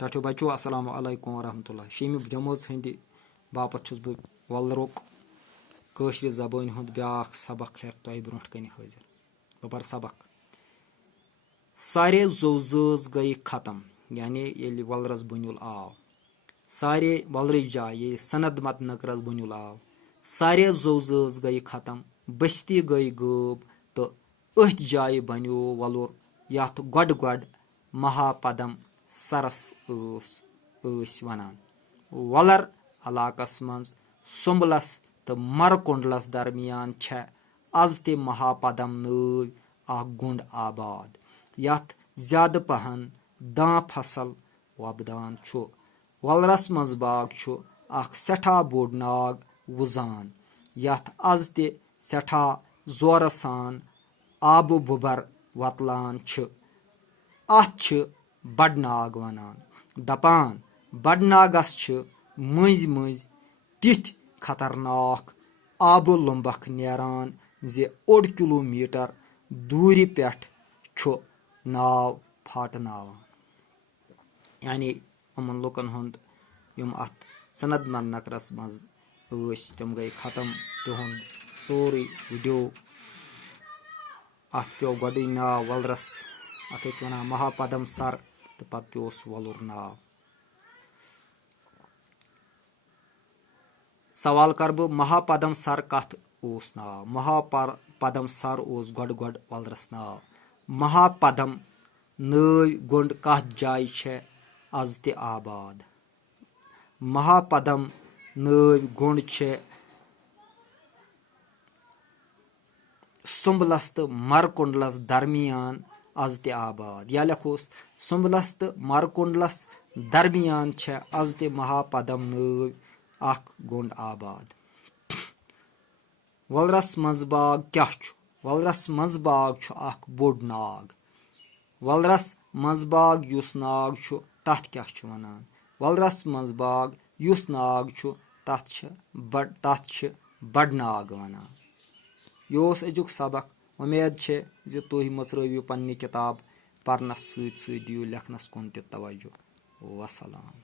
टाठो बच्चों अस्सलाम वालेकुम वरहमतुल्लाह। शेमी जमोज हंद बापत छुस बह वलरुक कशर जबान हुंद ब्याख सबक हेक तोह ब्रोह कन हाजिर। बह पर सबक सारे जोज गई खत्म, यानी ये वलरस बुनुल आव सारे वलर जाय ये सनद मत नकरस बुनुल आव सारे जोज गई खत्म, बस्ती गई गूब तो अथ जाय बनो वलुर यथ गड गड महापदम सरस वनान। वलर इलाकस मज सुम्बलस तो मरकुंडलस दरमियान छे आज ते महापदम नव अख गुंड आबाद यथ ज्यादा पहन दां फसल वबदान छु। वलरस मज बाग छु अख सठा बोड़ नाग वुजान यथ आज ते सठा जोर सान आब बुबर वतलान छु। अथ छु बड़नाग वनान। दपान बड़नागस छु मज मज तिथ खतरनाक आब लुम्बख नेरान जे 1 किलोमीटर दूरी पेठ छु नाव फाटनावान। यानी उमन लुकन हुंद यम अथ सनद मन नकरस मज तम गई खत्म। तुहुंद सोरी वीडियो अथ पे गड नाव वलरस अथ वन महापदम सर तो पत पे वलुर नाव। सवाल कर बह महापदम सर कथ ओस नाव। महापदम सर ओस गड गड वलरस नाव। महापदम नव गुंड कथ जाय छे आज ते आबाद। महापदम नव गुंड छे सुम्बलस तो मरकुंडलस दरमियान आज ते आबाद। या लिखोस सुम्बलस तो मरकुंडलस दरमियान छे आज ते महापदम नव अख गुंड आबाद। वलरस मज बाग क्या छु? वलरस मज बाग छु अख बोड़ नाग। वलरस मज बाग युस नाग छु तथ क्या छु वनान? वलरस मज बाग युस नाग छु तथ छ बड़नाग वनान। यह अजुक सबक। उम्मीद छे जे तुह मसरवियो पन्नी किताब परनस सत दियो लेखनस कुन ते तवज्जो। वसलाम।